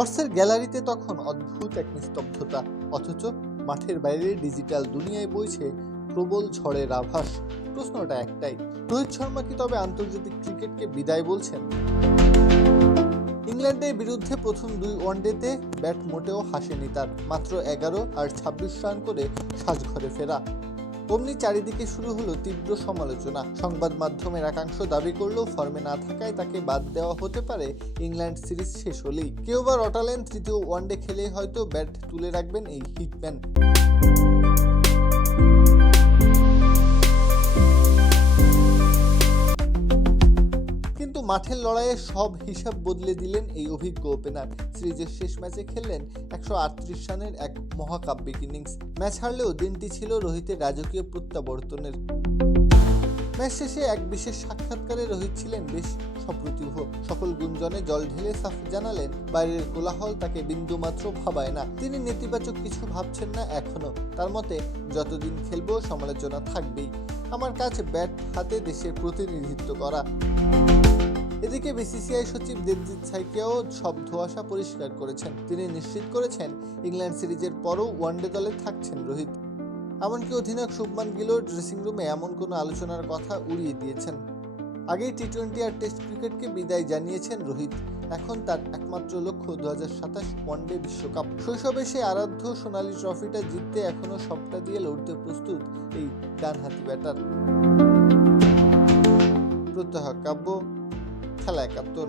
লর্ডসের গ্যালারিতে তখন অদ্ভুত এক নিস্তব্ধতা, অথচ মাঠের বাইরে ডিজিটাল দুনিয়ায় বইছে প্রবল ঝড়ের আভাস। প্রশ্নটা একটাই, রোহিত শর্মা কি তবে আন্তর্জাতিক ক্রিকেটকে বিদায় বলছেন? ইংল্যান্ডের বিরুদ্ধে প্রথম 2 ওয়ানডেতে ব্যাট মোটেও হাসেনি তার, মাত্র 11 আর 26 রান করে সাজঘরে ফেরা। অমনি চারিদিকে শুরু হলো তীব্র সমালোচনা। সংবাদ মাধ্যমের একাংশ দাবি করলেও ফর্মে না থাকায় তাকে বাদ দেওয়া হতে পারে ইংল্যান্ড সিরিজ শেষ হলেই। কেউ বা রটালেন তৃতীয় ওয়ানডে খেলেই হয়তো ব্যাট তুলে রাখবেন এই হিটম্যান। কিন্তু মাঠের লড়াইয়ে সব হিসাব বদলে দিলেন এই অভিজ্ঞ ওপেনার। সিরিজের শেষ ম্যাচে খেললেন 138 রানের এক মহাকাব্যিক ইনিংস। ম্যাচ হারলেও দিনটি ছিল রোহিতের রাজকীয় প্রত্যাবর্তনের। ম্যাচ শেষে এক বিশেষ সাক্ষাৎকারে রোহিত ছিলেন বেশ সপ্রতিভ। সকল গুঞ্জনে জল ঢেলে সাফ জানালেন বাইরের কোলাহল তাকে বিন্দুমাত্র ভাবায় না। তিনি নেতিবাচক কিছু ভাবছেন না এখনো। তার মতে, যতদিন খেলবো সমালোচনা থাকবেই। আমার কাজ ব্যাট হাতে দেশের প্রতিনিধিত্ব করা। এদিকে বিসিসিআই সচিব দেবজিৎ সাইকিয়াও সব ধোঁয়াশা পরিষ্কার করেছেন। তিনি নিশ্চিত করেছেন ইংল্যান্ড সিরিজের পরও ওয়ানডে দলে থাকছেন রোহিত। এমনকি অধিনায়ক শুভমান গিলও ড্রেসিং রুমে এমন কোনো আলোচনার কথা উড়িয়ে দিয়েছেন। আগেই টি-20 আর টেস্ট ক্রিকেটকে বিদায় জানিয়েছেন রোহিত। এখন তার একমাত্র লক্ষ্য 2027 ওয়ানডে বিশ্বকাপ। শৈশবে সে আরাধ্য সোনালী ট্রফিটা জিততে এখনো সবটা দিয়ে লড়তে প্রস্তুত এই ডানহাতি ব্যাটার। প্রত্যহ কাব্য, খেলা 71।